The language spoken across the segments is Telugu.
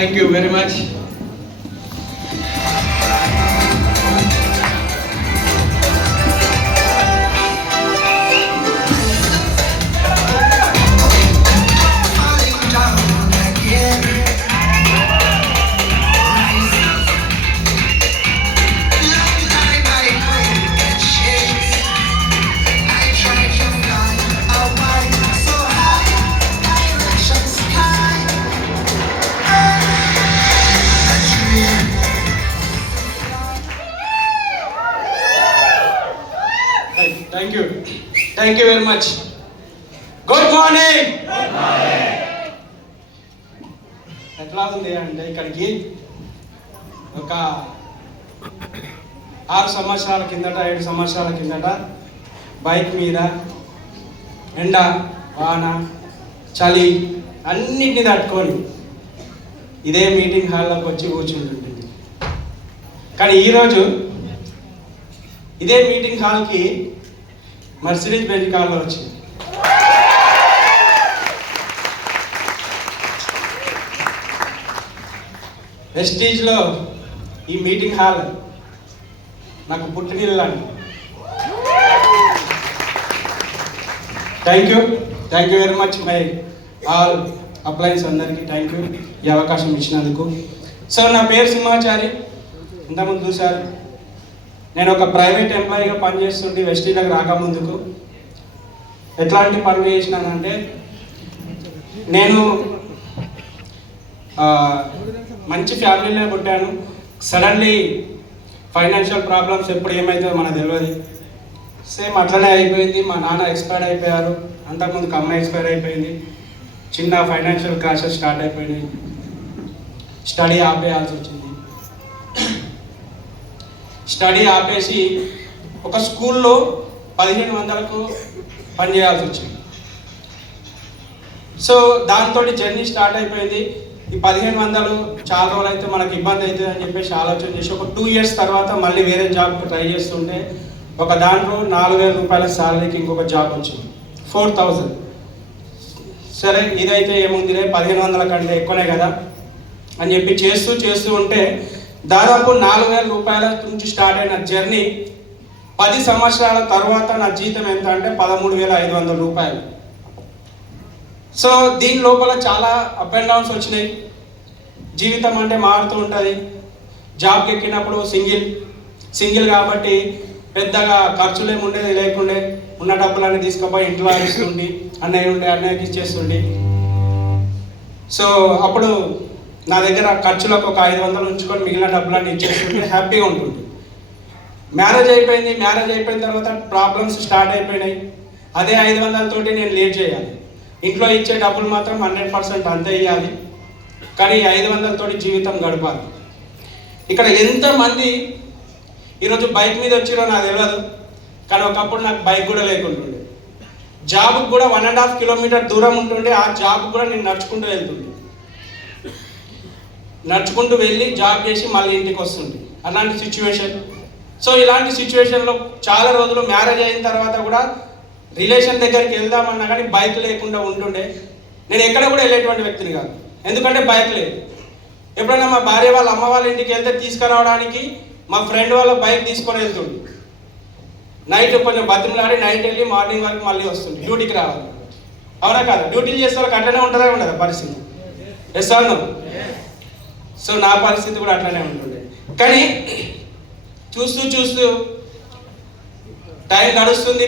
Thank you very much. Thank you very much. Good morning. ఎట్లా ఉంది అంటే ఇక్కడికి ఒక 6 సంవత్సరాల కిందట 7 సంవత్సరాల కిందట బైక్ మీద ఎండ వాన చలి అన్నిటిని తట్టుకొని ఇదే మీటింగ్ హాల్లోకి వచ్చి కూర్చుంటుంటుంది. కానీ ఈరోజు ఇదే మీటింగ్ హాల్కి మర్సిడీస్ బెంజ్ కార్లో వచ్చింది. వెస్టీజ్లో ఈ మీటింగ్ హాల్ నాకు పుట్టినిల్లు అండి. Thank you very much my all uplines అందరికీ థ్యాంక్ యూ ఈ అవకాశం ఇచ్చినందుకు. సో నా పేరు సింహాచారి, ఇంతకుముందు చూశారు. నేను ఒక ప్రైవేట్ ఎంప్లాయీగా పనిచేస్తుంటే వెస్టీలకు రాకముందుకు ఎట్లాంటి పనులు చేసినానంటే, నేను మంచి ఫ్యామిలీలో పుట్టాను. సడన్లీ ఫైనాన్షియల్ ప్రాబ్లమ్స్ ఎప్పుడు ఏమవుతుందో మనకు తెలియదు. సేమ్ అట్లనే అయిపోయింది. మా నాన్న ఎక్స్పైర్ అయిపోయారు, అంతకుముందుకు అమ్మ ఎక్స్పైర్ అయిపోయింది. చిన్న ఫైనాన్షియల్ క్రాషెస్ స్టార్ట్ అయిపోయినాయి. స్టడీ ఆపేయాల్సి వచ్చింది. స్టడీ ఆపేసి ఒక స్కూల్లో 1500కు పనిచేయాల్సి వచ్చింది. సో దాంతో జర్నీ స్టార్ట్ అయిపోయింది. ఈ 1500 చాలా రోజులు అయితే మనకు ఇబ్బంది అవుతుంది అని చెప్పేసి ఆలోచన చేసి ఒక 2 years తర్వాత మళ్ళీ వేరే జాబ్కి ట్రై చేస్తుంటే ఒక దాంట్లో 4000 రూపాయల శాలరీకి ఇంకొక జాబ్ వచ్చింది, 4000. సరే ఇదైతే ఏముందిలే, 1500 కంటే ఎక్కువనే కదా అని చెప్పి చేస్తూ ఉంటే దాదాపు 4000 రూపాయల నుంచి స్టార్ట్ అయిన జర్నీ 10 సంవత్సరాల తర్వాత నా జీతం ఎంత అంటే 13,500 రూపాయలు. సో దీని లోపల చాలా అప్ అండ్ డౌన్స్ వచ్చినాయి. జీవితం అంటే మారుతూ ఉంటుంది. జాబ్కి ఎక్కినప్పుడు సింగిల్ కాబట్టి పెద్దగా ఖర్చులు ఏమి ఉండేది లేకుండే, ఉన్న డబ్బులన్నీ తీసుకుపోయి ఇంట్లో ఇస్తుండి అన్నయ్యకి ఇచ్చేస్తుండి. సో అప్పుడు నా దగ్గర ఖర్చులకు ఒక 500 ఉంచుకొని మిగిలిన డబ్బులన్నీ ఇచ్చేస్తుంటే హ్యాపీగా ఉంటుంది. మ్యారేజ్ అయిపోయిన తర్వాత ప్రాబ్లమ్స్ స్టార్ట్ అయిపోయినాయి. అదే 500 తోటి నేను లీడ్ చేయాలి. ఇంట్లో ఇచ్చే డబ్బులు మాత్రం 100% అంతే ఇవ్వాలి. కానీ 500 తోటి జీవితం గడపాలి. ఇక్కడ ఎంతమంది ఈరోజు బైక్ మీద వచ్చిరో నాకు తెలియదు, కానీ ఒకప్పుడు నాకు బైక్ కూడా లేకుంటుండే. జాబ్కి కూడా 1.5 kilometer దూరం ఉంటుండే. ఆ జాబ్ కూడా నేను నడుచుకుంటూ వెళ్ళి జాబ్ చేసి మళ్ళీ ఇంటికి వస్తుండే అలాంటి సిచ్యువేషన్. సో ఇలాంటి సిచ్యువేషన్లో చాలా రోజులు మ్యారేజ్ అయిన తర్వాత కూడా రిలేషన్ దగ్గరికి వెళ్దామన్నా కానీ బైక్ లేకుండా ఉంటుండే. నేను ఎక్కడ కూడా వెళ్ళేటువంటి వ్యక్తిని కాదు, ఎందుకంటే బైక్ లేదు. ఎప్పుడైనా మా భార్య వాళ్ళ అమ్మ వాళ్ళ ఇంటికి వెళ్తే తీసుకురావడానికి మా ఫ్రెండ్ వాళ్ళ బైక్ తీసుకొని వెళ్తుండే. నైట్ కొంచెం బతిమలాడి నైట్ వెళ్ళి మార్నింగ్ వరకు మళ్ళీ వస్తుంది, డ్యూటీకి రావాలి. అవునా కాదు? డ్యూటీలు చేసే వాళ్ళకి అట్లనే ఉంటుందా ఉండదా పరిస్థితి? ఎస్ అవును. సో నా పరిస్థితి కూడా అట్లనే ఉంటుండే. కానీ చూస్తూ టైం గడుస్తుంది.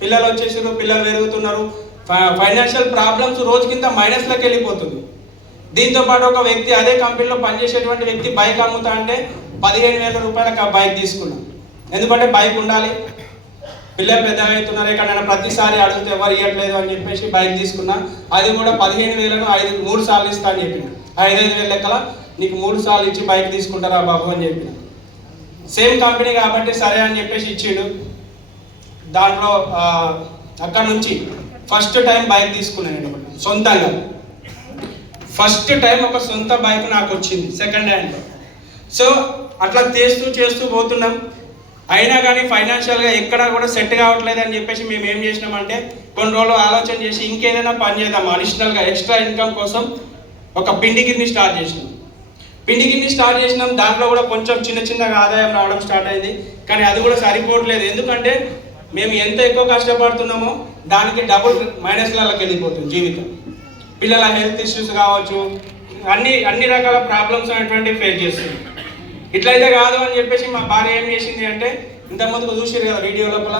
పిల్లలు వచ్చేసారు, పిల్లలు పెరుగుతున్నారు. ఫైనాన్షియల్ ప్రాబ్లమ్స్ రోజుకింత మైనస్లోకి వెళ్ళిపోతుంది. దీంతో పాటు ఒక వ్యక్తి అదే కంపెనీలో పనిచేసేటువంటి వ్యక్తి బైక్ అమ్ముతా అంటే 15,000 రూపాయలకు ఆ బైక్ తీసుకున్నాను. ఎందుకంటే బైక్ ఉండాలి, పిల్లలు పెద్దగా అవుతున్నారు, ఎక్కడైనా ప్రతిసారి అడిగితే ఎవరు ఇవ్వట్లేదు అని చెప్పేసి బైక్ తీసుకున్నా. అది కూడా 15,000 3 సార్లు ఇస్తా అని చెప్పిన. 5,000 లెక్కల నీకు 3 సార్లు ఇచ్చి బైక్ తీసుకుంటారా బాబు అని చెప్పిన. సేమ్ కంపెనీ కాబట్టి సరే అని చెప్పేసి ఇచ్చిండు. దాంట్లో అక్కడ నుంచి ఫస్ట్ టైం బైక్ తీసుకున్నాను సొంతంగా. ఫస్ట్ టైం ఒక సొంత బైక్ నాకు వచ్చింది సెకండ్ హ్యాండ్. సో అట్లా చేస్తూ పోతున్నాం. అయినా కానీ ఫైనాన్షియల్గా ఎక్కడా కూడా సెట్ కావట్లేదు అని చెప్పేసి మేము ఏం చేసినామంటే కొన్ని రోజులు ఆలోచన చేసి ఇంకేదైనా పని చేద్దాం, అడిషనల్గా ఎక్స్ట్రా ఇన్కమ్ కోసం ఒక పిండి గిన్నె స్టార్ట్ చేసినాం. దాంట్లో కూడా కొంచెం చిన్నగా ఆదాయం రావడం స్టార్ట్ అయింది. కానీ అది కూడా సరిపోవట్లేదు. ఎందుకంటే మేము ఎంత ఎక్కువ కష్టపడుతున్నామో దానికి డబుల్ మైనస్లకి వెళ్ళిపోతుంది జీవితం. పిల్లల హెల్త్ ఇష్యూస్ కావచ్చు, అన్ని రకాల ప్రాబ్లమ్స్ అనేటువంటివి ఫేస్ చేస్తుంది. ఇట్లయితే కాదు అని చెప్పేసి మా భార్య ఏం చేసింది అంటే, ఇంతకుముందు చూసారు కదా వీడియో లోపల,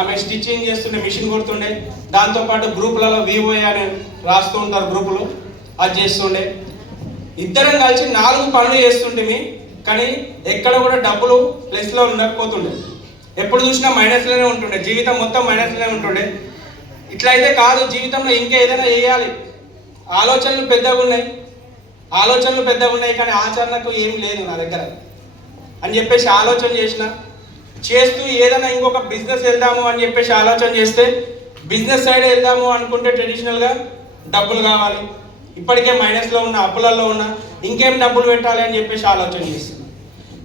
ఆమె స్టిచ్చింగ్ చేస్తుండే, మిషన్ కొడుతుండే, దాంతోపాటు గ్రూపులలో వివోఏ అని రాస్తూ ఉంటారు గ్రూపులు, అది చేస్తుండే. ఇద్దరం కలిసి 4 పనులు చేస్తుంటే కానీ ఎక్కడ కూడా డబ్బులు ప్లస్లో ఉండకపోతుండే. ఎప్పుడు చూసినా మైనస్లోనే ఉంటుండే, జీవితం మొత్తం మైనస్లోనే ఉంటుండే. ఇట్లయితే కాదు, జీవితంలో ఇంకా ఏదైనా చేయాలి. ఆలోచనలు పెద్దగా ఉన్నాయి కానీ ఆచరణకు ఏం లేదు నా దగ్గర అని చెప్పేసి ఆలోచన చేస్తూ ఏదైనా ఇంకొక బిజినెస్ వెళ్దాము అని చెప్పేసి ఆలోచన చేస్తే, బిజినెస్ సైడ్ వెళ్దాము అనుకుంటే ట్రెడిషనల్గా డబ్బులు కావాలి, ఇప్పటికే మైనస్లో ఉన్న, అప్పులలో ఉన్న, ఇంకేం డబ్బులు పెట్టాలి అని చెప్పేసి ఆలోచన చేస్తున్నాం.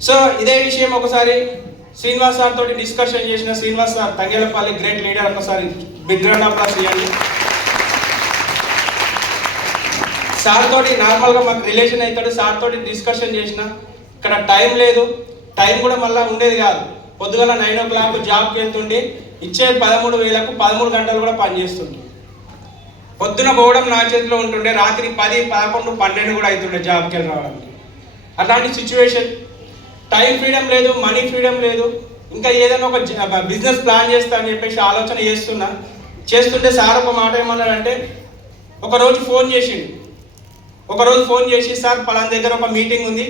సో ఇదే విషయం ఒకసారి శ్రీనివాస్ సార్ తోటి డిస్కషన్ చేసిన. Srinivas sir Thangelapalli great leader, ఒకసారి బిగ్ రౌండ్ ఆఫ్ అప్లాస్ ఇవ్వండి. సార్ తోటి నార్మల్గా మాకు రిలేషన్ అవుతాడు, సార్ తోటి డిస్కషన్ చేసిన. ఇక్కడ టైం లేదు, టైం కూడా మళ్ళీ ఉండేది కాదు. పొద్దుగల 9 o'clock జాబ్కి వెళ్తుండే, ఇచ్చే 13,000కు 13 గంటలు కూడా పనిచేస్తుండే. పొద్దున పోవడం నా చేతిలో ఉంటుండే, రాత్రి 10, 11, 12 కూడా అవుతుండే జాబ్కి వెళ్ళి రావడానికి. అలాంటి సిచ్యువేషన్. టైం ఫ్రీడమ్ లేదు, మనీ ఫ్రీడమ్ లేదు. ఇంకా ఏదైనా ఒక బిజినెస్ ప్లాన్ చేస్తా అని చెప్పేసి ఆలోచన చేస్తుంటే సార్ ఒక మాట ఏమన్నారంటే, ఒకరోజు ఫోన్ చేసి సార్ పలానా దగ్గర ఒక మీటింగ్ ఉంది,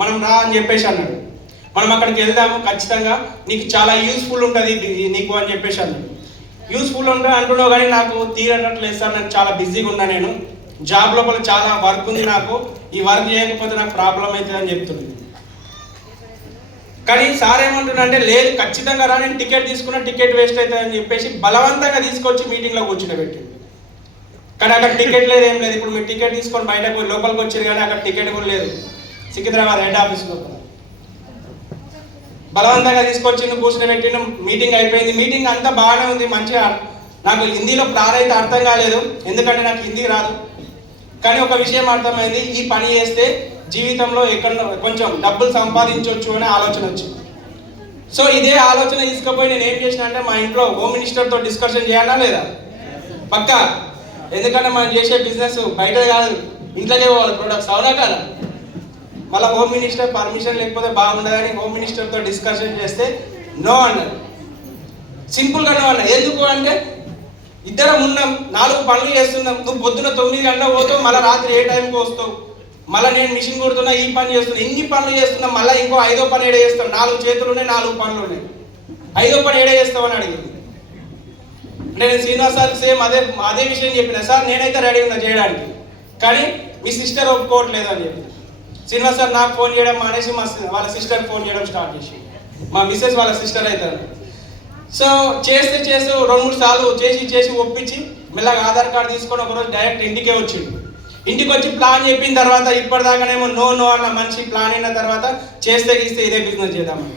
మనం రా అని చెప్పేసి అన్నాడు. మనం అక్కడికి వెళ్దాము ఖచ్చితంగా, నీకు చాలా యూస్ఫుల్ ఉంటుంది నీకు అని చెప్పేసి అన్నాడు. యూస్ఫుల్ ఉంటుంది అంటున్నావు కానీ నాకు తీరట్లేదు సార్, నాకు చాలా బిజీగా ఉన్నా, నేను జాబ్ లోపల చాలా వర్క్ ఉంది, నాకు ఈ వర్క్ చేయకపోతే నాకు ప్రాబ్లం అవుతుంది అని చెప్తుంది. కానీ సార్ ఏమంటున్నా అంటే, లేదు ఖచ్చితంగా రా, నేను టికెట్ తీసుకున్నా, టికెట్ వేస్ట్ అవుతుంది అని చెప్పేసి బలవంతంగా తీసుకొచ్చి మీటింగ్లో కూర్చుని. కానీ అక్కడ టికెట్ లేదు, ఏం లేదు. ఇప్పుడు మీరు టికెట్ తీసుకొని బయటకు లోపలికి వచ్చారు కానీ అక్కడ టికెట్ కూడా లేదు. సికింద్రాబాద్ హెడ్ ఆఫీస్ లోపల బలవంతంగా తీసుకొచ్చి కూర్చుని మీటింగ్ అయిపోయింది. మీటింగ్ అంతా బాగానే ఉంది, మంచిగా. నాకు హిందీలో ప్రారైతే అర్థం కాలేదు, ఎందుకంటే నాకు హిందీ రాదు. కానీ ఒక విషయం అర్థమైంది, ఈ పని చేస్తే జీవితంలో ఎక్కడ కొంచెం డబ్బులు సంపాదించవచ్చు అనే ఆలోచన వచ్చింది. సో ఇదే ఆలోచన తీసుకుపోయి నేను ఏం చేసిన అంటే, మా ఇంట్లో హోమ్ మినిస్టర్తో డిస్కషన్ చేయాలా లేదా? పక్కా. ఎందుకంటే మనం చేసే బిజినెస్ బయట కాదు, ఇంట్లోనే పోవాలి ప్రొడక్ట్స్, అవునా కదా? మళ్ళీ హోమ్ మినిస్టర్ పర్మిషన్ లేకపోతే బాగుండదని హోమ్ మినిస్టర్తో డిస్కషన్ చేస్తే నో అన్నారు. సింపుల్గా నో అన్నారు. ఎందుకు అంటే, ఇద్దరం ఉన్నాం, 4 పనులు చేస్తున్నాం. నువ్వు పొద్దున 9 గంటలకు పోతావు, మళ్ళీ రాత్రి ఏ టైంకి వస్తావు, మళ్ళీ నేను మిషన్ కుడుతున్నా, ఈ పని చేస్తున్నా, ఇన్ని పనులు చేస్తున్నాం, మళ్ళీ ఇంకో 5వ పని ఏడే చేస్తాం. 4 చేతులు ఉన్నాయి, 4 పనులు ఉన్నాయి, 5వ పని ఏడే చేస్తామని అడిగింది. నేను శ్రీనివాస్ సార్ సేమ్ అదే విషయం చెప్పిన. సార్ నేనైతే రెడీ ఉన్నా చేయడానికి, కానీ మీ సిస్టర్ ఒప్పుకోవట్లేదు అని చెప్పి. శ్రీనివాస్ సార్ నాకు ఫోన్ చేయడం మానేసి వాళ్ళ సిస్టర్ ఫోన్ చేయడం స్టార్ట్ చేసి, మా మిస్సెస్ వాళ్ళ సిస్టర్ అవుతారు. సో చేస్తే 2-3 సార్లు చేసి ఒప్పించి మెల్లగా ఆధార్ కార్డు తీసుకొని ఒకరోజు డైరెక్ట్ ఇంటికే వచ్చిండు. ఇంటికి వచ్చి ప్లాన్ చెప్పిన తర్వాత, ఇప్పటిదాకానేమో నో అన్న మనిషి ప్లాన్ అయిన తర్వాత చేస్తే ఇదే బిజినెస్ చేద్దామని.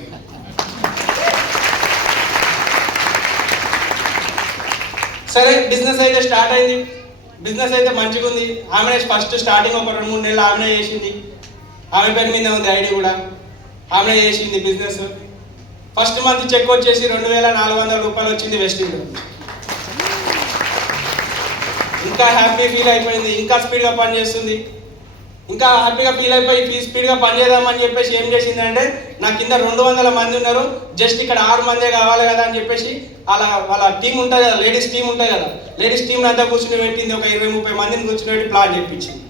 సరే బిజినెస్ అయితే స్టార్ట్ అయింది, బిజినెస్ అయితే మంచిగా ఉంది. ఆమెనే ఫస్ట్ స్టార్టింగ్ ఒక 2-3 నెలలు ఆమెనే చేసింది, ఆమె పేరు మీద ఉంది ఐడి కూడా, ఆమెనే చేసింది బిజినెస్. ఫస్ట్ మంత్ చెక్ వచ్చేసి 2,400 రూపాయలు వచ్చింది వెస్టింగ్. ఇంకా హ్యాపీ ఫీల్ అయిపోయింది, ఇంకా స్పీడ్గా పనిచేస్తుంది. ఇంకా హ్యాపీగా ఫీల్ అయిపోయి స్పీడ్గా పనిచేద్దామని చెప్పేసి ఏం చేసిందంటే, నా కింద 200 మంది ఉన్నారు, జస్ట్ ఇక్కడ 6 మందే కావాలి కదా అని చెప్పేసి వాళ్ళ టీం ఉంటుంది కదా, లేడీస్ టీం ఉంటుంది కదా, లేడీస్ టీంని అంతా కూర్చుని పెట్టింది. ఒక 20-30 మందిని కూర్చుని పెట్టి ప్లాన్ చెప్పించింది.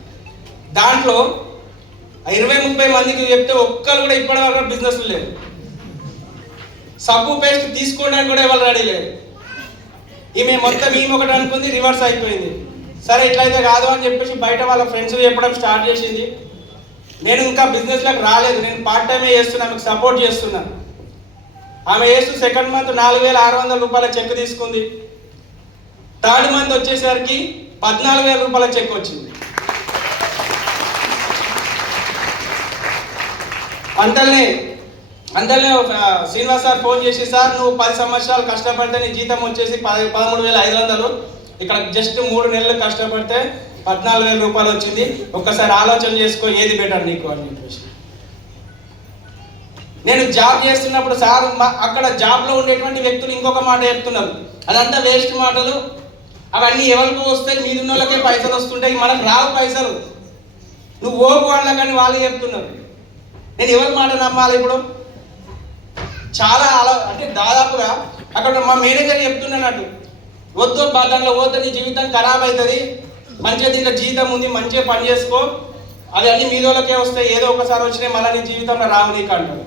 దాంట్లో 20-30 మందికి చెప్తే ఒక్కరు కూడా ఇప్పటివరకు బిజినెస్ లేదు. సబ్బు పేస్ట్ తీసుకోవడానికి కూడా ఎవరు రెడీ లేదు. ఈమె ఒకటి అనుకుంది, రివర్స్ అయిపోయింది. సరే ఇట్లయితే కాదు అని చెప్పేసి బయట వాళ్ళ ఫ్రెండ్స్ చెప్పడం స్టార్ట్ చేసింది. నేను ఇంకా బిజినెస్లోకి రాలేదు, నేను పార్ట్ టైమే చేస్తున్నా, మీకు సపోర్ట్ చేస్తున్నాను. ఆమె చేస్తూ సెకండ్ మంత్ 4,600 రూపాయల చెక్ తీసుకుంది. థర్డ్ మంత్ వచ్చేసరికి 14,000 రూపాయల చెక్ వచ్చింది. అంతలోనే శ్రీనివాస్ సార్ ఫోన్ చేసి, సార్ నువ్వు 10 సంవత్సరాలు కష్టపడితే నీ జీతం వచ్చేసి 13,500, ఇక్కడ జస్ట్ 3 నెలలు కష్టపడితే 14,000 రూపాయలు వచ్చింది, ఒక్కసారి ఆలోచన చేసుకో ఏది బెటర్ నీకు అని చెప్పేసి. నేను జాబ్ చేస్తున్నప్పుడు సార్ అక్కడ జాబ్లో ఉండేటువంటి వ్యక్తులు ఇంకొక మాట చెప్తున్నారు, అదంతా వేస్ట్ మాటలు, అవన్నీ ఎవరికి వస్తాయి, మీరున్న వాళ్ళకే పైసలు వస్తుంటాయి, మనకు రావు పైసలు, నువ్వు ఓపు వాళ్ళకని వాళ్ళు చెప్తున్నారు. నేను ఎవరి మాట నమ్మాలి ఇప్పుడు? చాలా అంటే దాదాపుగా అక్కడ మా మేనేజర్ చెప్తున్నట్టు, వద్దు దాంట్లో పోతే నీ జీవితం ఖరాబ్ అవుతుంది, మంచిగా దీంట్లో జీతం ఉంది, మంచిగా పని చేసుకో, అవి అన్నీ మీదోళ్ళకే వస్తాయి, ఏదో ఒకసారి వచ్చినాయి మళ్ళీ నీ జీవితంలో రావు నీకు అంటారు.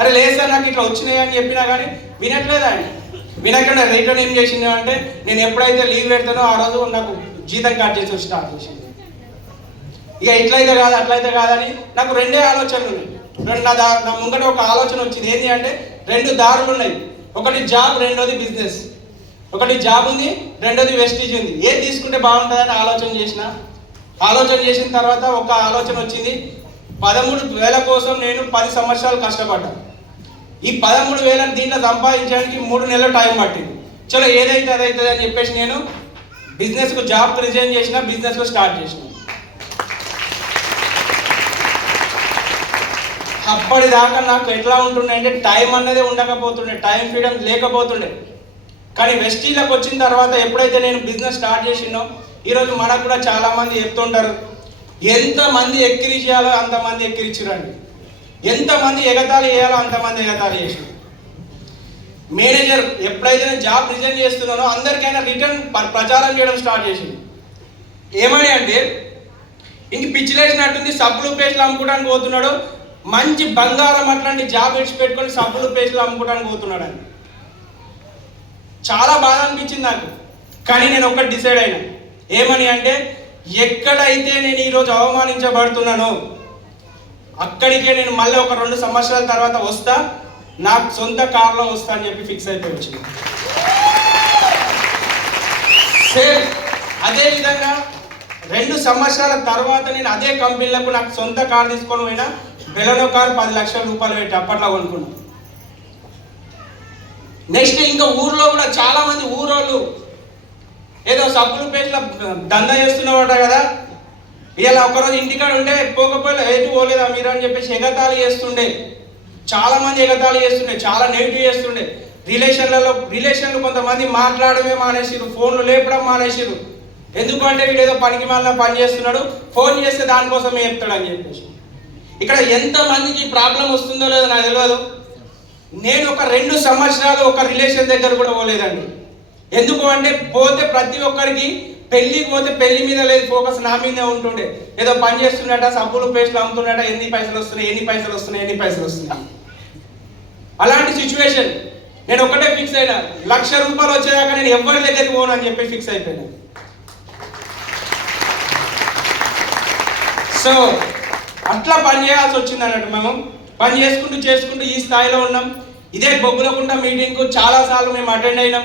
అరే లేదు సార్ నాకు ఇట్లా వచ్చినాయి అని చెప్పినా కానీ వినట్లేదు ఆయన. వినకుండా రిటర్న్ ఏం చేసింది అంటే, నేను ఎప్పుడైతే లీవ్ పెడతానో ఆ రోజు నాకు జీతం కట్ చేసి స్టార్ట్ చేసింది. ఇక ఇట్లయితే కాదు అట్లయితే కాదని నాకు రెండే ఆలోచనలు ఉన్నాయి. నా ముంగట ఒక ఆలోచన వచ్చింది, ఏంటి అంటే 2 దారులు ఉన్నాయి, ఒకటి జాబ్, రెండోది బిజినెస్. ఒకటి జాబ్ ఉంది, రెండోది వెస్టీజ్ ఉంది, ఏది తీసుకుంటే బాగుంటుందని ఆలోచన చేసిన తర్వాత ఒక ఆలోచన వచ్చింది, 13,000 కోసం నేను 10 సంవత్సరాలు కష్టపడ్డాను. ఈ 13,000 దీంట్లో సంపాదించడానికి 3 నెలలు టైం పట్టింది. చలో ఏదైతే అదైతుంది అని చెప్పేసి నేను బిజినెస్కు జాబ్ రిజైన్ చేసిన, బిజినెస్లో స్టార్ట్ చేసిన. అప్పటిదాకా నాకు ఎట్లా ఉంటుండే అంటే టైం అన్నదే ఉండకపోతుండే, టైం ఫ్రీడమ్ లేకపోతుండే. కానీ వెస్టీలకు వచ్చిన తర్వాత ఎప్పుడైతే నేను బిజినెస్ స్టార్ట్ చేసినో, ఈరోజు మనకు కూడా చాలామంది చెప్తుంటారు, ఎంతమంది ఎక్కిరి చేయాలో అంతమంది ఎక్కిరిచ్చిరండి, ఎంతమంది ఎగతాళి చేయాలో అంతమంది ఎగతాళి చేసారు. మేనేజర్ ఎప్పుడైతే నేను జాబ్ రిజైన్ చేస్తున్నానో అందరికైనా రిటర్న్ ప్రచారం చేయడం స్టార్ట్ చేసింది. ఏమని అంటే, ఇంక పిచ్చిలేసినట్టుంది, సబ్బులు పేస్టులు అమ్ముకోవడానికి పోతున్నాడు, మంచి బంగారం అట్లాంటి జాబ్ ఇచ్చి పెట్టుకొని సబ్బులు పేస్టులు అమ్ముకోవడానికి పోతున్నాడు అని. చాలా బాధ అనిపించింది నాకు. కానీ నేను ఒక్కటి డిసైడ్ అయినా, ఏమని అంటే, ఎక్కడైతే నేను ఈరోజు అవమానించబడుతున్నానో అక్కడికే నేను మళ్ళీ ఒక 2 సంవత్సరాల తర్వాత వస్తా, నా సొంత కార్లో వస్తా అని చెప్పి ఫిక్స్ అయిపోయి వచ్చింది. సేమ్ అదేవిధంగా 2 సంవత్సరాల తర్వాత నేను అదే కంపెనీలకు నాకు సొంత కార్ తీసుకొని పోయినా, బెలెనో కార్ 10 లక్షల రూపాయలు పెట్టి అప్పట్లో కొనుక్కున్నాను. నెక్స్ట్ ఇంకా ఊర్లో కూడా చాలా మంది ఊరోళ్ళు ఏదో సబ్బులు పేట్ల దందా చేస్తున్నవాట కదా, ఇలా ఒకరోజు ఇంటికాడ ఉంటే పోకపోయినా ఎటు పోలేదా మీరు అని చెప్పేసి ఎగతాళి చేస్తుండే. చాలా మంది ఎగతాళి చేస్తుండే, చాలా నెగిటివ్ చేస్తుండే. రిలేషన్లు కొంతమంది మాట్లాడమే మానేసిరు, ఫోన్లు లేపడం మానేసిరు. ఎందుకంటే వీడు ఏదో పనికి మాలిన పని చేస్తున్నాడు, ఫోన్ చేస్తే దానికోసమే చెప్తాడు అని చెప్పేసి. ఇక్కడ ఎంతమందికి ప్రాబ్లం వస్తుందో లేదో నాకు తెలియదు. నేను ఒక 2 సంవత్సరాలు ఒక రిలేషన్ దగ్గర కూడా పోలేదండి. ఎందుకు అంటే పోతే ప్రతి ఒక్కరికి పెళ్ళికి పోతే పెళ్లి మీద లేదు ఫోకస్, నా మీదే ఉంటుండే. ఏదో పని చేస్తున్నట, సబ్బులు పేస్టులు అమ్ముతున్నట, ఎన్ని పైసలు వస్తున్నాయి. అలాంటి సిచ్యువేషన్. నేను ఒక్కటే ఫిక్స్ అయినా, 1,00,000 రూపాయలు వచ్చేదాకా నేను ఎవరి దగ్గరికి పోను అని చెప్పి ఫిక్స్ అయిపోయినా. సో అట్లా పని చేయాల్సి వచ్చింది అన్నట్టు. మేము పని చేసుకుంటూ ఈ స్థాయిలో ఉన్నాం. ఇదే బొగ్గులకుంట మీటింగ్కు చాలాసార్లు మేము అటెండ్ అయినాం.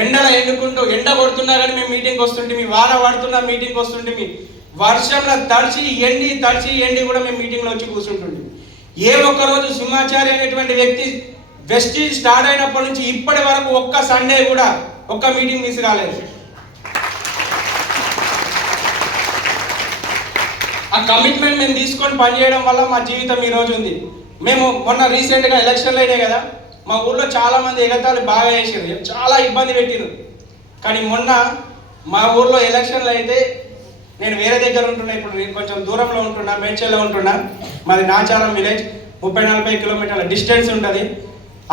ఎండలో ఎండ కొడుతున్నా కానీ మేము మీటింగ్కి వస్తుంటే, మీ వాన పడుతున్నా మీటింగ్కి వస్తుంటే, మీ వర్షంలో తడిచి ఎండి కూడా మేము మీటింగ్లో వచ్చి కూర్చుంటుండే. ఏ ఒక్కరోజు సింహాచారి అనేటువంటి వ్యక్తి వెస్టీజ్ స్టార్ట్ అయినప్పటి నుంచి ఇప్పటి వరకు ఒక్క సండే కూడా ఒక్క మీటింగ్ మిస్ కాలేదు. ఆ కమిట్మెంట్ మేము తీసుకొని పనిచేయడం వల్ల మా జీవితం ఈరోజు ఉంది. మేము మొన్న రీసెంట్గా ఎలక్షన్లు అయినాయి కదా, మా ఊళ్ళో చాలామంది ఎగతాళి బాగా చేసారు, చాలా ఇబ్బంది పెట్టిరు. కానీ మొన్న మా ఊళ్ళో ఎలక్షన్లు అయితే నేను వేరే దగ్గర ఉంటున్నా, ఇప్పుడు కొంచెం దూరంలో ఉంటున్నా, మేడ్చల్లో ఉంటున్నా. మాది నాచారం విలేజ్, 30-40 కిలోమీటర్ల డిస్టెన్స్ ఉంటుంది.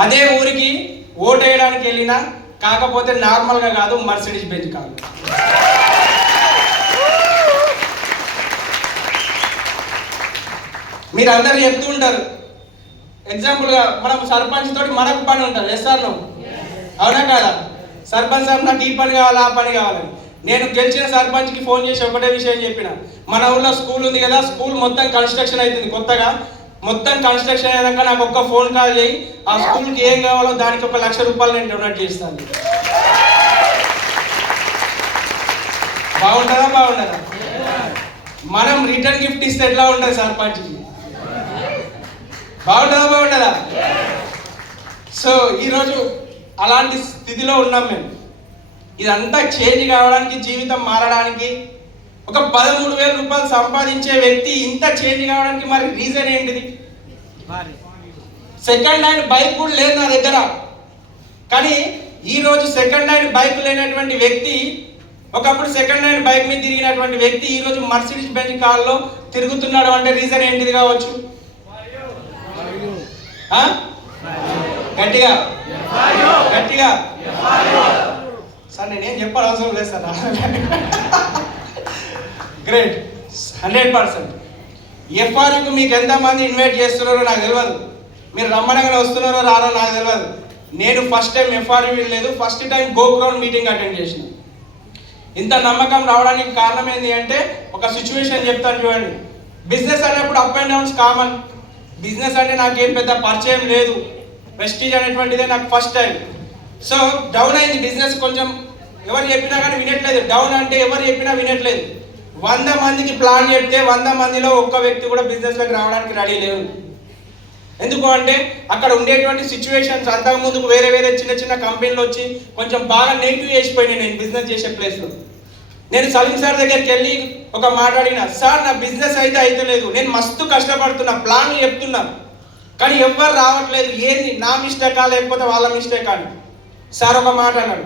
అదే ఊరికి ఓటు వేయడానికి వెళ్ళినా, కాకపోతే నార్మల్గా కాదు, మర్సిడీస్ బెంజ్ కాదు. మీరు అందరు చెప్తూ ఉంటారు, ఎగ్జాంపుల్గా మనం సర్పంచ్ తోటి మనకు పని ఉంటుంది, ఎస్ఆర్ను అవునా కాదా? సర్పంచ్ సార్ నాకు ఈ పని కావాలి, ఆ పని కావాలని. నేను గెలిచిన సర్పంచ్కి ఫోన్ చేసి ఒకటే విషయం చెప్పిన, మన ఊళ్ళో స్కూల్ ఉంది కదా, స్కూల్ మొత్తం కన్స్ట్రక్షన్ అవుతుంది కొత్తగా, మొత్తం కన్స్ట్రక్షన్ అయినాక నాకు ఒక్క ఫోన్ కాల్ చేయి, ఆ స్కూల్కి ఏం కావాలో దానికి 1,00,000 రూపాయలు నేను డొనేట్ చేస్తాను. బాగుంటుందా? మనం రిటర్న్ గిఫ్ట్ ఇస్తే ఎట్లా ఉంటుంది సర్పంచ్కి? బాగుంటుందా? సో ఈరోజు అలాంటి స్థితిలో ఉన్నాం మేము. ఇదంతా చేంజ్ కావడానికి, జీవితం మారడానికి ఒక 13,000 రూపాయలు సంపాదించే వ్యక్తి ఇంత చేంజ్ కావడానికి మరి రీజన్ ఏంటిది? సెకండ్ హ్యాండ్ బైక్ కూడా లేదు నా దగ్గర, కానీ ఈరోజు సెకండ్ హ్యాండ్ బైక్ లేనటువంటి వ్యక్తి, ఒకప్పుడు సెకండ్ హ్యాండ్ బైక్ మీద తిరిగినటువంటి వ్యక్తి ఈరోజు మర్సిడీస్ బెంజ్ కార్లో తిరుగుతున్నాడు అంటే రీజన్ ఏంటిది కావచ్చు? గట్టిగా గట్టిగా సార్ నేనేం చెప్పాలి అవసరం లేదు సార్. గ్రేట్, 100%. ఎఫ్ఆర్యూకి మీకు ఎంతమంది ఇన్వైట్ చేస్తున్నారో నాకు తెలియదు, మీరు రమ్మనగానే వస్తున్నారో రారో నాకు తెలియదు. నేను ఫస్ట్ టైం ఎఫ్ఆర్యూ వెళ్ళలేదు, ఫస్ట్ టైం గోక్రౌండ్ మీటింగ్ అటెండ్ చేసిన. ఇంత నమ్మకం రావడానికి కారణం ఏంటి అంటే ఒక సిచ్యువేషన్ చెప్తాను చూడండి. బిజినెస్ అనేప్పుడు up and downs common. Business అంటే నాకేం పెద్ద పరిచయం లేదు, వెస్టీజ్ అనేటువంటిదే నాకు ఫస్ట్ టైం. సో డౌన్ అయింది బిజినెస్, కొంచెం ఎవరు చెప్పినా కానీ వినట్లేదు. డౌన్ అంటే ఎవరు చెప్పినా వినట్లేదు. 100 మందికి ప్లాన్ చెప్తే 100 మందిలో ఒక్క వ్యక్తి కూడా బిజినెస్లోకి రావడానికి రెడీ లేవు. ఎందుకు అంటే అక్కడ ఉండేటువంటి సిచ్యువేషన్స్ అంతకుముందుకు వేరే వేరే చిన్న చిన్న కంపెనీలు వచ్చి కొంచెం బాగా నెగిటివ్ చేసిపోయినాయి. నేను బిజినెస్ చేసే ప్లేస్లో నేను సలీం సార్ దగ్గరికి వెళ్ళి ఒక మాట్లాడిన, సార్ నా బిజినెస్ అయితే లేదు, నేను మస్తు కష్టపడుతున్నా, ప్లాన్లు చెప్తున్నా, కానీ ఎవ్వరు రావట్లేదు, ఏంది నా మిస్టేకా లేకపోతే వాళ్ళ మిస్టేకా అని. సార్ ఒక మాట అన్నాడు,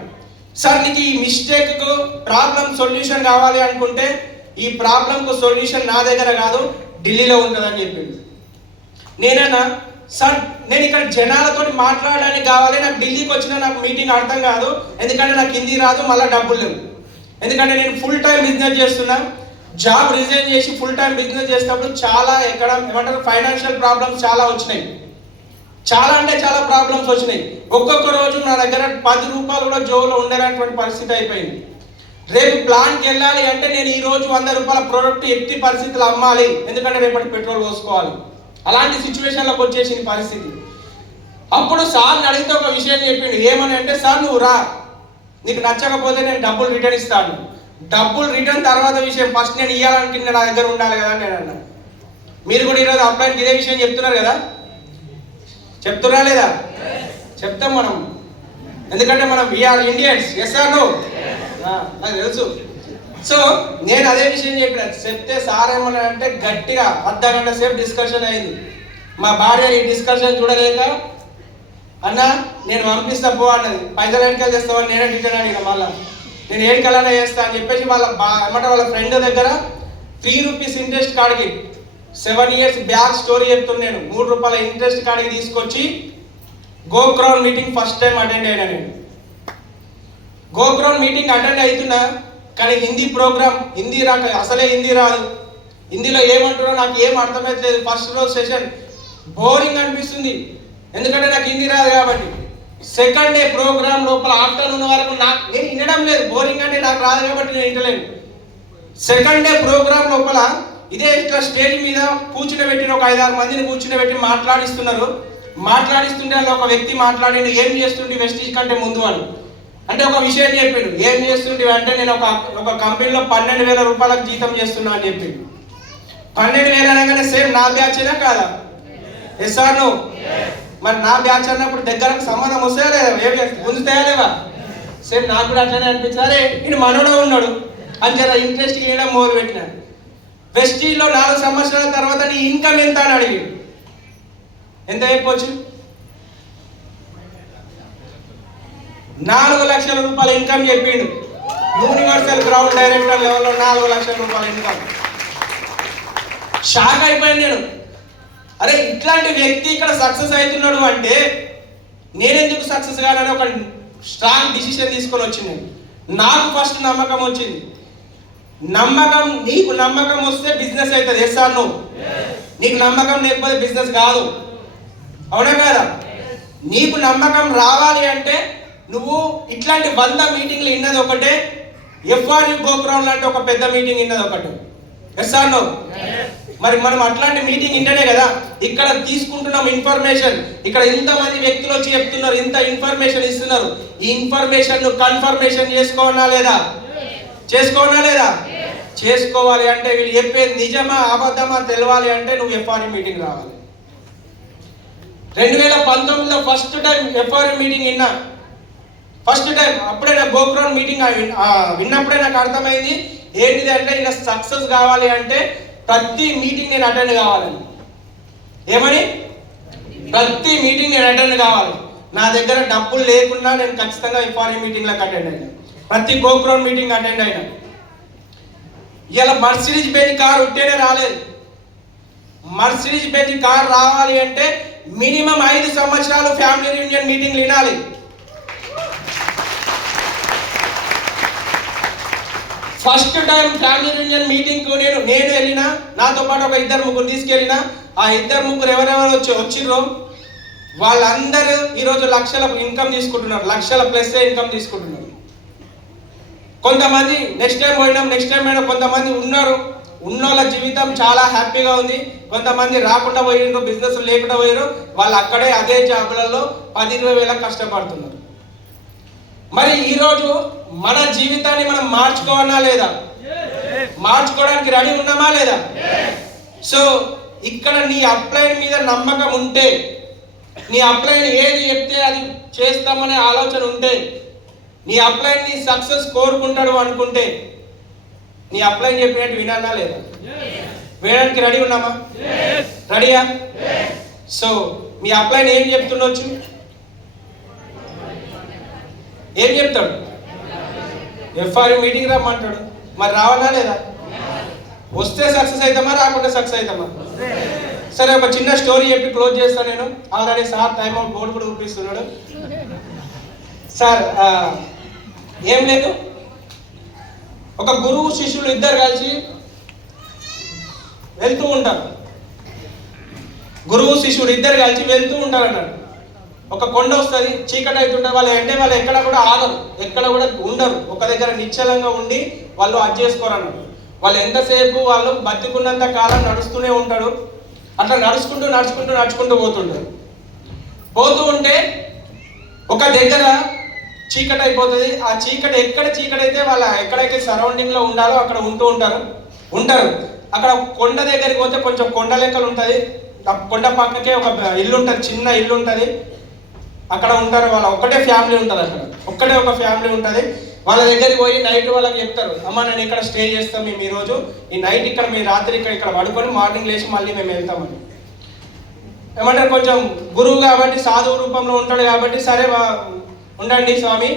సార్ నీకు ఈ మిస్టేక్కు ప్రాబ్లం సొల్యూషన్ కావాలి అనుకుంటే ఈ ప్రాబ్లంకు సొల్యూషన్ నా దగ్గర కాదు ఢిల్లీలో ఉంటుందని చెప్పింది. నేనన్నా సార్ నేను ఇక్కడ జనాలతో మాట్లాడడానికి కావాలి, నాకు ఢిల్లీకి వచ్చిన నాకు మీటింగ్ అర్థం కాదు, ఎందుకంటే నాకు హిందీ రాదు, మళ్ళీ డబ్బులు లేవు, ఎందుకంటే నేను ఫుల్ టైం బిజినెస్ చేస్తున్నా. జాబ్ రిజైన్ చేసి ఫుల్ టైం బిజినెస్ చేసినప్పుడు చాలా ఏమంటారు ఫైనాన్షియల్ ప్రాబ్లమ్స్ చాలా వచ్చినాయి, చాలా అంటే చాలా ప్రాబ్లమ్స్ వచ్చినాయి. ఒక్కొక్క రోజు నా దగ్గర 10 రూపాయలు కూడా జోబులో ఉండేటువంటి పరిస్థితి అయిపోయింది. రేపు ప్లాన్కి వెళ్ళాలి అంటే నేను ఈ రోజు 100 రూపాయల ప్రోడక్ట్ ఎట్టి పరిస్థితులు అమ్మాలి, ఎందుకంటే రేపటి పెట్రోల్ పోసుకోవాలి. అలాంటి సిచ్యువేషన్లోకి వచ్చేసింది పరిస్థితి. అప్పుడు సార్ని అడిగితే ఒక విషయం చెప్పిండు, ఏమని అంటే సార్ నువ్వు రా, నీకు నచ్చకపోతే నేను డబ్బులు రిటర్న్ ఇస్తాను. డబ్బులు రిటర్న్ తర్వాత విషయం, ఫస్ట్ నేను ఇవ్వాలనుకున్న నా దగ్గర ఉండాలి కదా అని నేను అన్నాను. మీరు కూడా ఈరోజు అప్లైన్కి ఇదే విషయం చెప్తున్నారు కదా, చెప్తున్నా లేదా? చెప్తాం మనం, ఎందుకంటే మనం we are Indians. Yes or no? నాకు తెలుసు. సో నేను అదే విషయం చెప్పిన, చెప్తే సార్ ఏమన్నా అంటే గట్టిగా అర్ధగంట సేపు డిస్కషన్ అయింది. మా భార్య ఈ డిస్కషన్ చూడలేక అన్న నేను పంపిస్తా పో అన్నది. పైసలు ఎన్నికలు చేస్తామని నేనే టీచర్ అడిగిన, మళ్ళీ నేను ఏడికలన్నా చేస్తా అని చెప్పేసి వాళ్ళ ఫ్రెండ్ దగ్గర 3 రూపీస్ ఇంట్రెస్ట్ కాడికి 7 ఇయర్స్ బ్యాక్ స్టోరీ చెప్తున్నాను. 3 రూపాయల ఇంట్రెస్ట్ కాడికి తీసుకొచ్చి గోక్రౌండ్ మీటింగ్ ఫస్ట్ టైం అటెండ్ అయినా. నేను గోక్రౌండ్ మీటింగ్ అటెండ్ అవుతున్నా, కానీ హిందీ ప్రోగ్రామ్, హిందీ రాక అసలే హిందీ రాదు, హిందీలో ఏమంటారో నాకు ఏం అర్థమవుతలేదు. ఫస్ట్ రోజు సెషన్ బోరింగ్ అనిపిస్తుంది, ఎందుకంటే నాకు హిందీ రాదు కాబట్టి. సెకండ్ డే ప్రోగ్రామ్ లోపల ఆఫ్టర్నూన్ వరకు నేను వినడం లేదు, బోరింగ్ అంటే నాకు రాదు కాబట్టి నేను వినలేను. సెకండ్ డే ప్రోగ్రామ్ లోపల ఇదే ఇట్లా స్టేజ్ మీద కూర్చుని ఒక 5-6 మందిని కూర్చుని మాట్లాడిస్తున్నారు. మాట్లాడిస్తుంటే అలా ఒక వ్యక్తి మాట్లాడిండు, ఏం చేస్తుండే వెస్టీజ్ కంటే ముందు అని. అంటే ఒక విషయం చెప్పిండు, ఏం చేస్తుండే అంటే నేను ఒక కంపెనీలో 12,000 రూపాయలకు జీతం చేస్తున్నా అని చెప్పిండు. 12,000 అనగానే సేమ్ నా బ్యాచ్ అయినా కాదా? Yes or no? మరి నా బ్యాచ్ అన్నప్పుడు దగ్గరకు సంబంధం వస్తాయా లేదా, గుంజుతాయా లేవా? సేమ్ నాకు కూడా అట్లనే అనిపించారే, ఈయన మనోడే ఉన్నాడు అని జర ఇంట్రెస్ట్ వేయడం మొదలు పెట్టినాడు. వెస్టీజ్లో 4 సంవత్సరాల తర్వాత నీ ఇన్కమ్ ఎంత అని అడిగాడు. ఎంత చెప్పొచ్చు? 4 లక్షల రూపాయల ఇన్కమ్ చెప్పిండు. యూనివర్సల్ గ్రౌండ్ డైరెక్టర్ లెవెల్లో 4 లక్షల రూపాయల ఇన్కమ్. షాక్ అయిపోయాను నేను, అరే ఇట్లాంటి వ్యక్తి ఇక్కడ సక్సెస్ అవుతున్నాడు అంటే నేనెందుకు సక్సెస్ కానని ఒక స్ట్రాంగ్ డిసిషన్ తీసుకొని వచ్చింది. నాకు ఫస్ట్ నమ్మకం వచ్చింది. నీకు నమ్మకం వస్తే బిజినెస్ అవుతుంది. Yes or no? నీకు నమ్మకం లేకపోతే బిజినెస్ కాదు, అవునా కదా? నీకు నమ్మకం రావాలి అంటే నువ్వు ఇట్లాంటి 100 మీటింగ్లు విన్నది ఒకటే, ఎఫ్ఆర్యూ గోక్రౌండ్ లాంటి ఒక పెద్ద మీటింగ్ విన్నది ఒకటి. Yes or no? మరి మనం అట్లాంటి మీటింగ్ వింటేనే కదా ఇక్కడ తీసుకుంటున్నాం ఇన్ఫర్మేషన్. ఇక్కడ ఇంతమంది వ్యక్తులు వచ్చి చెప్తున్నారు, ఇంత ఇన్ఫర్మేషన్ ఇస్తున్నారు. ఈ ఇన్ఫర్మేషన్ ను కన్ఫర్మేషన్ చేసుకోవాలా లేదా? చేసుకోవాలి అంటే వీళ్ళు చెప్పేది నిజమా అబద్ధమా తెలవాలి అంటే నువ్వు ఎఫ్ఆర్యూ మీటింగ్ రావాలి. 2019లో ఫస్ట్ టైం ఎఫ్ఆర్యూ మీటింగ్ విన్నా, ఫస్ట్ టైం. అప్పుడే నాకు గోక్రౌండ్ మీటింగ్ విన్నప్పుడే నాకు అర్థమైంది ఏంటిది అంటే ఇలా సక్సెస్ కావాలి అంటే ప్రతి మీటింగ్ నేను అటెండ్ కావాలని. ఏమని? ప్రతి మీటింగ్ నేను అటెండ్ కావాలి. నా దగ్గర డబ్బులు లేకుండా నేను ఖచ్చితంగా ఎఫ్ఆర్ఐ మీటింగ్లకు అటెండ్ అయినా, ప్రతి గోక్రౌండ్ మీటింగ్ అటెండ్ అయినా. ఇలా మర్సిడీస్ బెంజ్ కార్ ఉంటేనే రాలేదు. మర్సిడీస్ బెంజ్ కార్ రావాలి అంటే మినిమం 5 సంవత్సరాలు ఫ్యామిలీ యూనియన్ మీటింగ్లు వినాలి. ఫస్ట్ టైం ఫ్యామిలీ యూనియన్ మీటింగ్కు నేను వెళ్ళినా, నాతో పాటు ఒక 2-3 తీసుకెళ్ళినా. ఆ 2-3 ఎవరెవరు వచ్చిర్రో వాళ్ళందరూ ఈరోజు లక్షల ఇన్కమ్ తీసుకుంటున్నారు, లక్షల ప్లస్ ఇన్కమ్ తీసుకుంటున్నారు. కొంతమంది నెక్స్ట్ టైం పోయినా కొంతమంది ఉన్నోళ్ళ జీవితం చాలా హ్యాపీగా ఉంది. కొంతమంది రాకుండా పోయిండ్రు, బిజినెస్ లేకుండా పోయారు, వాళ్ళు అక్కడే అదే జాబులలో 10-20 వేలకు కష్టపడుతున్నారు. మరి ఈరోజు మన జీవితాన్ని మనం మార్చుకోవాలా లేదా? మార్చుకోవడానికి రెడీ ఉన్నామా లేదా? సో ఇక్కడ నీ అప్లైన్ మీద నమ్మకం ఉంటే, నీ అప్లైన్ ఏది చెప్తే అది చేస్తామనే ఆలోచన ఉంటే, నీ అప్లైన్ నీ సక్సెస్ కోరుకుంటాడు అనుకుంటే, నీ అప్లైన్ చెప్పినట్టు వినాలా లేదా? వినడానికి రెడీ ఉన్నామా? రెడీయా? సో మీ అప్లైన్ ఏం చెప్తుండొచ్చు? ఏం చెప్తాడు? ఎఫ్ఆర్ఐ మీటింగ్ రమ్మంటాడు. మరి రావాలా లేదా? వస్తే సక్సెస్ అవుతామా, రాకుండా సక్సెస్ అవుతామా? సరే, ఒక చిన్న స్టోరీ చెప్పి క్లోజ్ చేస్తాను నేను. Already sir time out board కూడా చూపిస్తున్నాడు. సార్ ఏం లేదు, ఒక గురువు శిష్యులు ఇద్దరు కలిసి వెళ్తూ ఉంటారు. గురువు శిష్యుడు ఇద్దరు కలిసి వెళ్తూ ఉంటారు అన్నాడు. ఒక కొండ వస్తుంది, చీకటి అవుతుంటారు. వాళ్ళు ఎక్కడ కూడా ఆగరు, ఎక్కడ కూడా ఉండరు, ఒక దగ్గర నిశ్చలంగా ఉండి వాళ్ళు అది చేసుకోరు అన్నాడు. వాళ్ళు ఎంతసేపు వాళ్ళు బతికున్నంత కాలం నడుస్తూనే ఉంటారు. అట్లా నడుచుకుంటూ పోతుంటారు. పోతూ ఉంటే ఒక దగ్గర చీకటి అయిపోతుంది. ఆ చీకటి అయితే వాళ్ళ ఎక్కడైతే సరౌండింగ్లో ఉండాలో అక్కడ ఉంటారు. అక్కడ కొండ దగ్గరికి పోతే కొంచెం కొండ లెక్కలు ఉంటుంది. కొండ పక్కకే ఒక ఇల్లు ఉంటుంది, చిన్న ఇల్లు ఉంటుంది. అక్కడ ఉంటారు. వాళ్ళ ఒకటే ఫ్యామిలీ ఉంటుంది. అక్కడ ఒక ఫ్యామిలీ ఉంటుంది. వాళ్ళ దగ్గరికి పోయి నైట్ వాళ్ళకి చెప్తారు, అమ్మ నేను ఇక్కడ స్టే చేస్తాం, మేము ఈరోజు ఈ నైట్ ఇక్కడ, మీ రాత్రి ఇక్కడ పడుకొని మార్నింగ్ లేచి మళ్ళీ మేము వెళ్తామని. ఏమంటారు, కొంచెం గురువు కాబట్టి సాధువు రూపంలో ఉంటాడు కాబట్టి, సరే ఉండండి స్వామి,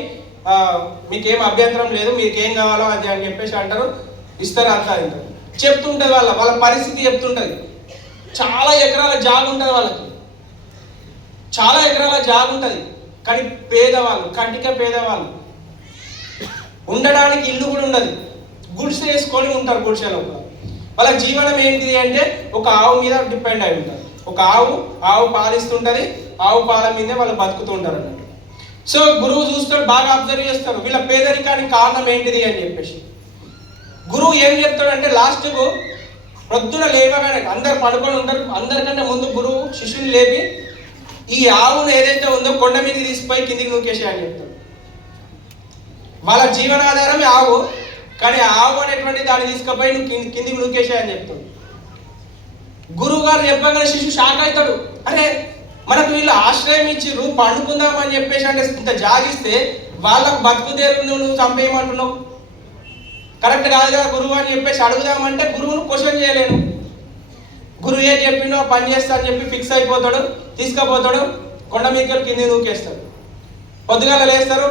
మీకేం అభ్యంతరం లేదు, మీకేం కావాలో అది అని చెప్పేసి అంటారు. ఇస్తారు. అంతా చెప్తుంటుంది. వాళ్ళ పరిస్థితి చెప్తుంటుంది. చాలా ఎకరాల జాగు ఉంటుంది వాళ్ళకి, చాలా ఎకరాల జాగు ఉంటుంది. కానీ పేదవాళ్ళు, కటిక పేదవాళ్ళు, ఉండడానికి ఇల్లు కూడా ఉండదు. గుడిసె వేసుకొని ఉంటారు. గుడిసెలో వాళ్ళ జీవనం ఏంటిది అంటే ఒక ఆవు మీద డిపెండ్ అయి ఉంటారు. ఒక ఆవు పాలిస్తుంటుంది, ఆవు పాల మీదే వాళ్ళు బతుకుతూ ఉంటారు అన్నట్టు. సో గురువు చూస్తాడు, బాగా అబ్జర్వ్ చేస్తారు వీళ్ళ పేదరికానికి కారణం ఏంటిది అని చెప్పేసి. గురువు ఏం చెప్తాడంటే లాస్ట్కు ప్రొద్దున లేవగానే అందరు పడుకొని ఉంటారు. అందరికంటే ముందు గురువు శిష్యుని లేపి ఈ ఆవును ఏదైతే ఉందో కొండ మీద తీసిపోయి కిందికి నూకేసి అని చెప్తాడు. వాళ్ళ జీవనాధారమే ఆవు, కానీ ఆవు అనేటువంటి దాన్ని తీసుకుపోయి నువ్వు కిందికి నూకేసే అని చెప్తాడు. గురువు గారు చెప్పగానే శిష్యు షాక్ అవుతాడు. అరే మనకు వీళ్ళు ఆశ్రయం ఇచ్చిర్రు, పండుకుందామని చెప్పేసి అంటే ఇంత జాగిస్తే వాళ్ళకు బతుకుదేరు నువ్వు చంపేయమంటున్నావు, కరెక్ట్ కాదు కదా గురువు అని చెప్పేసి అడుగుదామంటే గురువును క్వశ్చన్ చేయలేను. గురువు ఏం చెప్పిండో పని చేస్తా అని చెప్పి ఫిక్స్ అయిపోతాడు. తీసుకుపోతాడు, కొండ మీదకి కింది నూకేస్తాడు. పొద్దుగాల లేస్తారు,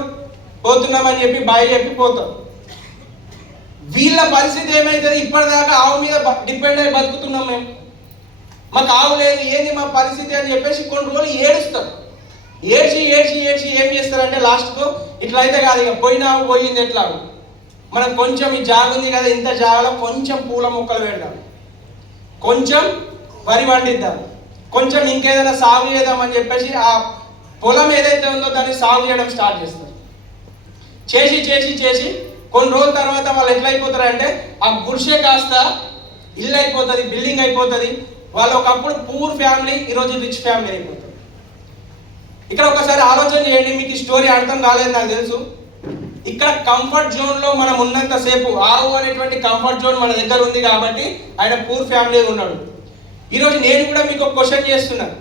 పోతున్నామని చెప్పి బాయ్ చెప్పి పోతాం. వీళ్ళ పరిస్థితి ఏమైతుంది, ఇప్పటిదాకా ఆవు మీద డిపెండ్ అయి బతుకుతున్నాం మేము, మాకు ఆవు లేదు, ఏంది మా పరిస్థితి అని చెప్పేసి కొన్ని రోజులు ఏడుస్తారు. ఏడ్చి ఏం చేస్తారంటే లాస్ట్కు ఇట్లా అయితే కాదు, ఇక పోయిన ఆవు పోయింది, ఎట్లా మనం కొంచెం ఈ జాగ ఉంది కదా, ఇంత జాగలో కొంచెం పూల మొక్కలు పెడదాం, కొంచెం వరి పండిద్దాం, కొంచెం ఇంకేదైనా సాగు చేద్దామని చెప్పేసి ఆ పొలం ఏదైతే ఉందో దాన్ని సాగు చేయడం స్టార్ట్ చేస్తారు. చేసి కొన్ని రోజుల తర్వాత వాళ్ళు ఎట్లా అయిపోతారంటే ఆ గుడిసె కాస్త ఇల్లు అయిపోతుంది, బిల్డింగ్ అయిపోతుంది. వాళ్ళు ఒకప్పుడు పూర్ ఫ్యామిలీ, ఈరోజు రిచ్ ఫ్యామిలీ అయిపోతుంది. ఇక్కడ ఒకసారి ఆలోచన చేయండి, మీకు ఈ స్టోరీ అర్థం కాలేదు నాకు తెలుసు. ఇక్కడ కంఫర్ట్ జోన్లో మనం ఉన్నంతసేపు ఆవు అనేటువంటి కంఫర్ట్ జోన్ మన దగ్గర ఉంది కాబట్టి ఆయన పూర్ ఫ్యామిలీ ఉన్నాడు. ఈరోజు నేను కూడా మీకు ఒక క్వశ్చన్ చేస్తున్నాను,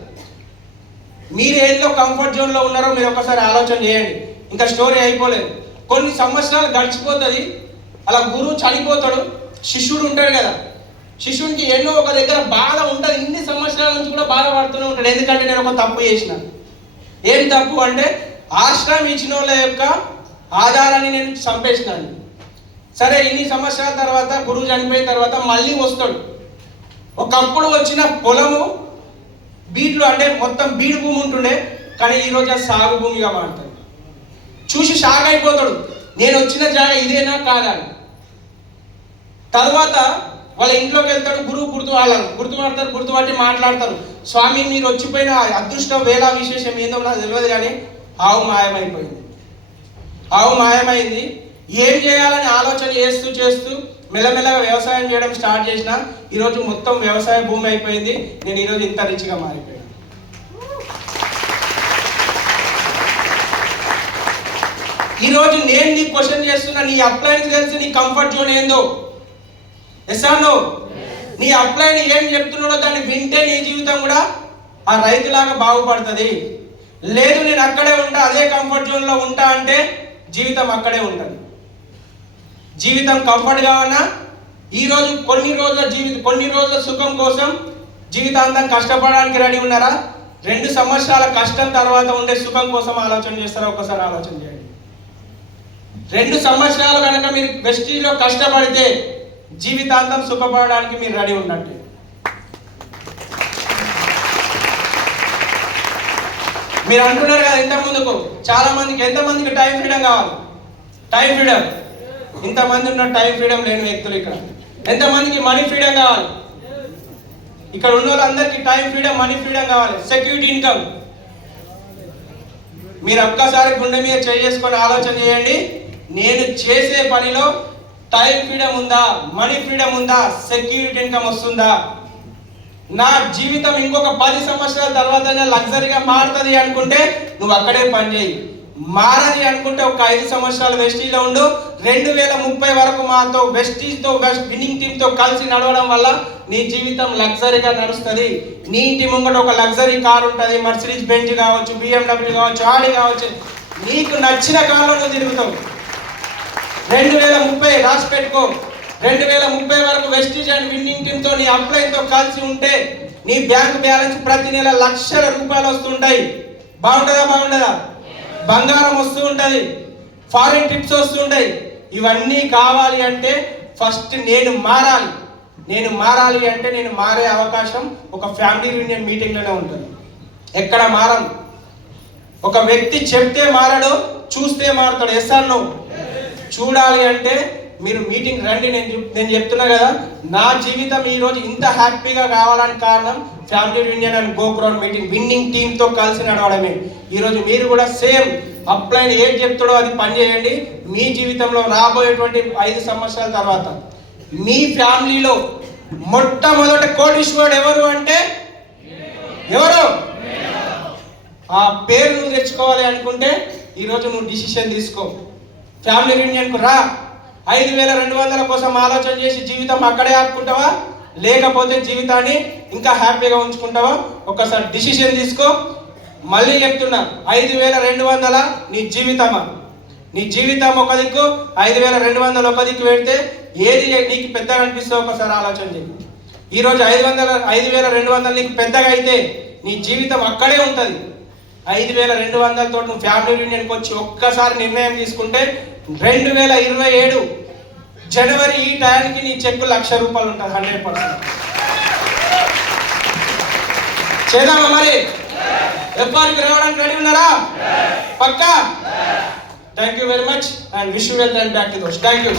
మీరు ఏదో కంఫర్ట్ జోన్లో ఉన్నారో మీరు ఒకసారి ఆలోచన చేయండి. ఇంకా స్టోరీ అయిపోలేదు, కొన్ని సంవత్సరాలు గడిచిపోతుంది. అలా గురువు చనిపోతాడు, శిష్యుడు ఉంటాడు కదా, శిష్యునికి ఎన్నో ఒక దగ్గర బాధ ఉంటుంది, ఇన్ని సంవత్సరాల నుంచి కూడా బాధపడుతూనే ఉంటాడు. ఎందుకంటే నేను ఒక తప్పు చేసిన. ఏం తప్పు అంటే ఆశ్రమం ఇచ్చిన వాళ్ళ యొక్క ఆధారాన్ని నేను చంపేసినాను. సరే, ఇన్ని సంవత్సరాల తర్వాత గురువు చనిపోయిన తర్వాత మళ్ళీ వస్తాడు. ఒకప్పుడు వచ్చిన పొలము బీట్లు అంటే మొత్తం బీడు భూమి ఉంటుండే, కానీ ఈరోజు అది సాగు భూమిగా మారుతుంది. చూసి షాక్ అయిపోతాడు, నేను వచ్చిన జాగా ఇదేనా కాదా. తర్వాత వాళ్ళ ఇంట్లోకి వెళ్తాడు, గురువు గుర్తుపట్టి మాట్లాడతారు. స్వామి, మీరు వచ్చిపోయిన అదృష్టం వేళ విశేషం ఏందో నాకు తెలియదు, కానీ ఆవు మాయమైపోయింది. ఆవు మాయమైంది. ఏం చేయాలని ఆలోచన చేస్తూ మెల్లమెల్లగా వ్యవసాయం చేయడం స్టార్ట్ చేసిన. ఈరోజు మొత్తం వ్యవసాయ భూమి అయిపోయింది. నేను ఈరోజు ఇంత రిచ్గా మారిపోయాను. ఈరోజు నేను నీ క్వశ్చన్ చేస్తున్నా, నీ అప్లైన్కి తెలుసు నీ కంఫర్ట్ జోన్ ఏందో. Yes or no? నీ అప్లైన్ ఏం చెప్తున్నాడో దాన్ని వింటే నీ జీవితం కూడా ఆ రైతులాగా బాగుపడుతుంది. లేదు నేను అక్కడే ఉంటా, అదే కంఫర్ట్ జోన్లో ఉంటా అంటే జీవితం అక్కడే ఉంటుంది. జీవితం కంఫర్ట్ కావన్నా ఈరోజు కొన్ని రోజుల సుఖం కోసం జీవితాంతం కష్టపడడానికి రెడీ ఉన్నారా? 2 సంవత్సరాల కష్టం తర్వాత ఉండే సుఖం కోసం ఆలోచన చేస్తారా? ఒకసారి ఆలోచన చేయండి. 2 సంవత్సరాలు కనుక మీరు వెస్టీజ్లో కష్టపడితే జీవితాంతం సుఖపడడానికి మీరు రెడీ ఉన్నట్టే. మీరు అంటున్నారు కదా ఇంత ముందుకు, చాలా మందికి ఎంతమందికి టైం ఫ్రీడమ్ కావాలి? Time freedom. ఇంతమంది ఉన్న టైం ఫ్రీడమ్ లేని వ్యక్తులు ఇక్కడ. ఎంతమందికి మనీ ఫ్రీడమ్ కావాలి? ఇక్కడ ఉన్న వాళ్ళందరికీ టైం ఫ్రీడమ్, మనీ ఫ్రీడమ్ కావాలి, సెక్యూరిటీ ఇన్కమ్. మీరు ఒక్కసారి గుండె మీద చేసుకొని ఆలోచన చేయండి, నేను చేసే పనిలో టైం ఫ్రీడమ్ ఉందా, మనీ ఫ్రీడమ్ ఉందా, సెక్యూరిటీ ఇన్కమ్ వస్తుందా? నా జీవితం ఇంకొక 10 సంవత్సరాల తర్వాత లగ్జరీగా మారుతుంది అనుకుంటే నువ్వు అక్కడే పని చేయి. మారది అనుకుంటే ఒక 5 సంవత్సరాలు వెస్టీజ్లో ఉండు. 2030 వరకు మాతో వెస్టీజ్తో విన్నింగ్ టీంతో కలిసి నడవడం వల్ల నీ జీవితం లగ్జరీగా నడుస్తుంది. నీ ఇంటి ముంగట ఒక లగ్జరీ కార్ ఉంటుంది, మర్సిడీస్ బెంజ్ కావచ్చు, BMW కావచ్చు, ఆడి కావచ్చు, నీకు నచ్చిన కార్లో నువ్వు తిరుగుతావు. 2030 రాసి పెట్టుకో. 2030 వరకు వెస్టీజ్ అండ్ విన్నింగ్ టీంతో నీ అప్లైన్తో కలిసి ఉంటే నీ బ్యాంక్ బ్యాలెన్స్ ప్రతి నెల లక్షల రూపాయలు వస్తుంటాయి. బాగుంటుందా? బంగారం వస్తూ ఉంటుంది, ఫారిన్ ట్రిప్స్ వస్తుంటాయి. ఇవన్నీ కావాలి అంటే ఫస్ట్ నేను మారాలి అంటే నేను మారే అవకాశం ఒక ఫ్యామిలీ యూనియన్ మీటింగ్లోనే ఉంటుంది. ఎక్కడ మారం. ఒక వ్యక్తి చెప్తే మారడు, చూస్తే మారుతాడు. Yes or no? చూడాలి అంటే మీరు మీటింగ్ రండి. నేను చెప్తున్నా కదా, నా జీవితం ఈరోజు ఇంత హ్యాపీగా కావాలని కారణం family union and go crowd meeting, winnowing టీంతో కలిసి నడవడమే. ఈరోజు మీరు కూడా సేమ్ అప్లైన్ ఏం చెప్తాడో అది పని చేయండి. మీ జీవితంలో రాబోయేటువంటి 5 సంవత్సరాల తర్వాత మీ ఫ్యామిలీలో మొట్టమొదటి కోటీశ్వరుడు ఎవరు అంటే ఎవరు? ఆ పేరు నువ్వు తెచ్చుకోవాలి అనుకుంటే ఈరోజు నువ్వు డిసిషన్ తీసుకో. ఫ్యామిలీ యూనియన్కు రా. 5200 కోసం ఆలోచన చేసి జీవితం అక్కడే ఆపుకుంటావా, లేకపోతే జీవితాన్ని ఇంకా హ్యాపీగా ఉంచుకుంటావా? ఒకసారి డిసిషన్ తీసుకో. మళ్ళీ చెప్తున్నా, 5200 నీ జీవితమా? నీ జీవితం ఒక దిక్కు, 5200 ఒక దిక్కు పెడితే ఏది నీకు పెద్దగా అనిపిస్తుందో ఒకసారి ఆలోచన చేయి. ఈరోజు 5200 నీకు పెద్దగా అయితే నీ జీవితం అక్కడే ఉంటుంది. 5200 తోటి నువ్వు ఫ్యామిలీ యూనియన్కి వచ్చి ఒక్కసారి నిర్ణయం తీసుకుంటే 2027 జనవరి ఈ టైంకి నీ చెక్కు ₹1,00,000 ఉంటుంది. 100% చేద్దామా? మరి ఎఫ్ఆర్కి రావడానికి రెడీ ఉన్నారా? పక్కా? Thank you very much and wish you well and back to those. Thank you.